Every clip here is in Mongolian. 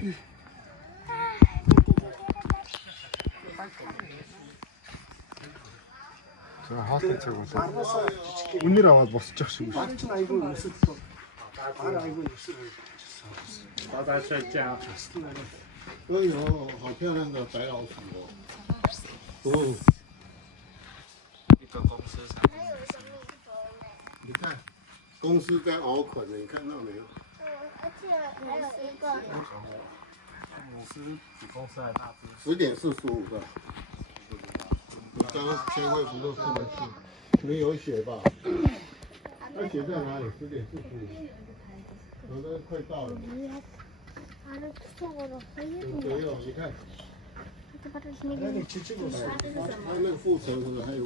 За хаалтын цаг болоо. Үнээр аваад босчих шиг биш. Айгүй өсөл. Айгүй өсөл. 大家睡觉。哎呦，好漂亮的白老鼠哦！一个公司才。你看，公司在熬捆的，你看到没有？而且还有一个。公司比公司还大只。10点45分。你刚刚签会不是不能去？你们有写吧？那写在哪里？10点45。我都快到了。没有，你看。那你去这个还有那个副城是还有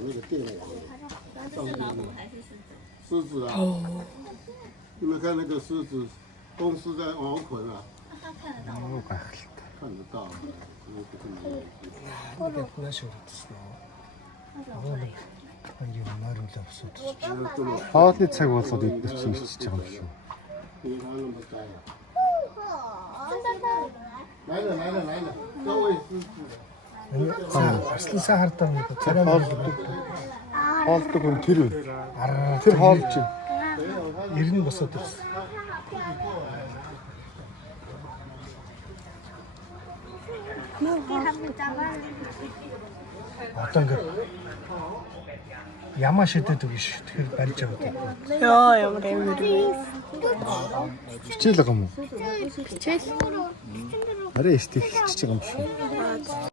那个电网。上面狮子啊！你们看那个狮子，公司在熬捆啊。看得到。 이게 플래시 어딨어? 이게 말을 없어. Хаалтны цаг болоод эдгээр чинь ирчихэж байгаа юм шүү. 因为它那么窄。来了来了来了，各位狮子。 арслан хардаа нэг царай Хоолдог хүн тэр үү? Тэр хоолж чинь. 90 босоод ирсэн. Одоо ингээд ямаа шидэд өгнө ш. Тэгэхээр барьж авдаг. Яа ямар амар. Хичээл байгаа юм уу? Хичээл. Арай ихтэй хэлчихэж байгаа юм шүү.